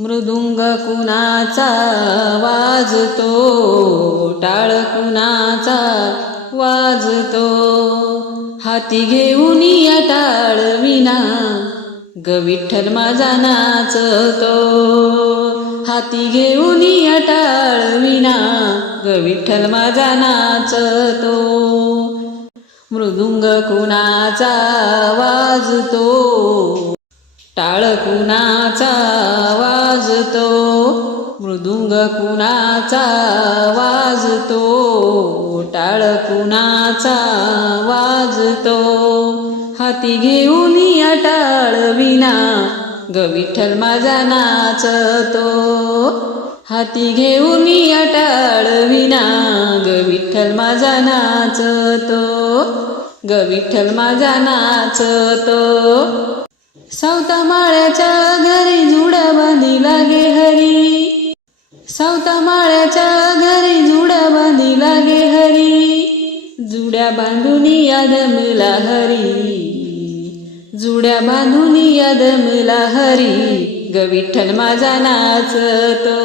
मृदुंग कुणाचा वाजतो टाळ कुणाचा वाजतो. हाती घेऊन या टाळ विना गविठ्ठल माझा नाचतो. हाती घेऊन या टाळ विना गविठ्ठल माझा नाचतो. मृदुंग कुणाचा वाजतो टाळ कुणाचा वाजतो. मृदुंग कुणाचा वाजतो? टाळ कुणाचा वाजतो? हाती घेऊन या टाळ विना ग विठ्ठल माझा नाचतो. हाती घेऊन या टाळ विना ग विठ्ठल माझा नाचतो. ग माझा नाचतो. सावता माळ्याच्या सावता माळ्याच्या घरी जुड्या बांधी लागे हरी. जुड्या बांधून यादमला हरी. जुड्या बांधून यादमला हरी. ग विठ्ठल माझा नाचतो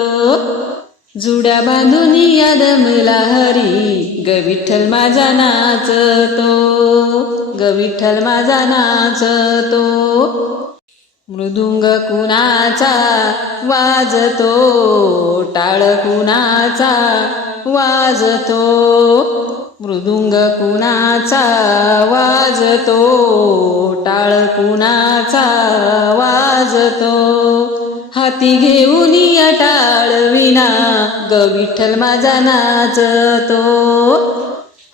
जुड्या बांधून यादमला हरी. ग विठ्ठल माझा नाचतो ग विठ्ठल माझा नाचतो मृदुंग कुणाचा वाजतो टाळ कुणाचा वाजतो. मृदुंग कुणाचा वाजतो टाळ कुणाचा वाजतो. हाती घेऊन या टाळ विना ग विठ्ठल माझा नाचतो.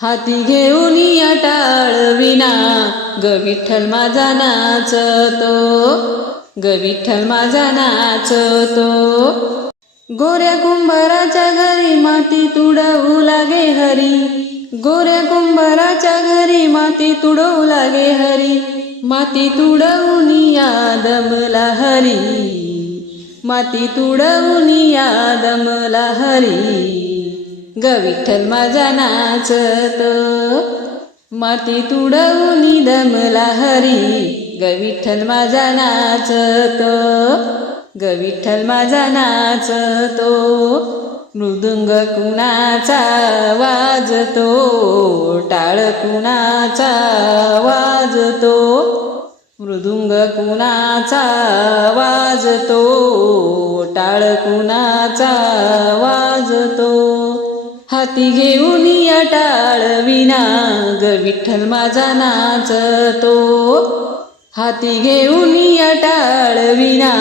हाती घेऊन या टाळ विना ग विठ्ठल माझा नाचतो ग विठ्ठल माझा नाचतो गोऱ्या कुंभाराच्या घरी माती तुडवू लागे हरी. गोऱ्या कुंभाराच्या घरी माती तुडवू लागे हरी. माती तुडवून या दमला हरी. माती तुडवून या दमला हरी. ग विठ्ठल माझा नाचतो माती तुडवून दमला हरी गविठ्ठल माझा नाचतो. ग माझा नाचतो. मृदुंग कुणाचा वाजतो टाळ कुणाचा वाजतो. मृदुंग कुणाचा वाजतो टाळ कुणाचा वाजतो. हाती घेऊन या टाळविना ग विठ्ठल माझा नाचतो हाती घेऊन या टाळविना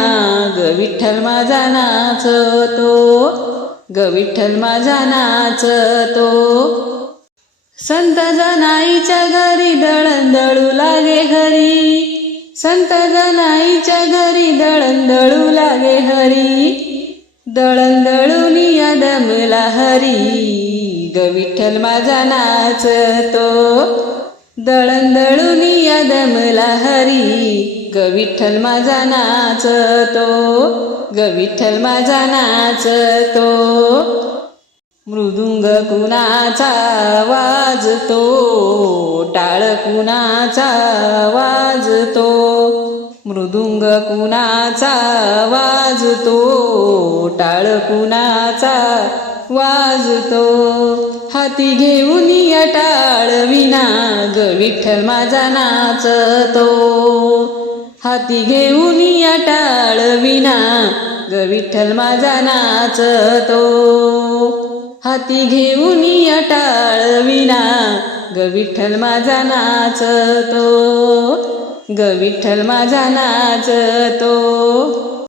ग विठ्ठल माझा नाचतो ग विठ्ठल माझा नाचतो संत जनाईच्या घरी दळण दळू लागे हरी. संत जनाईच्या घरी दळण दळू लागे हरी. दळणदळून या दमला हरी. ग विठ्ठल माझा नाचतो दळण दळून या दमला हरी. ग विठ्ठल माझा नाचतो ग विठ्ठल माझा नाचतो मृदुंग कुणाचा वाजतो टाळ कुणाचा वाजतो मृदुंग कुणाचा वाजतो टाळ कुणाचा वाजतो. हाती घेऊन या विना ग विठ्ठल माझा नाचतो. हाती घेऊन या विना ग विठ्ठल माझा नाचतो. हाती घेऊन या टाळ विना ग विठ्ठल माझा नाचतो. ग विठ्ठल माझा नाचतो.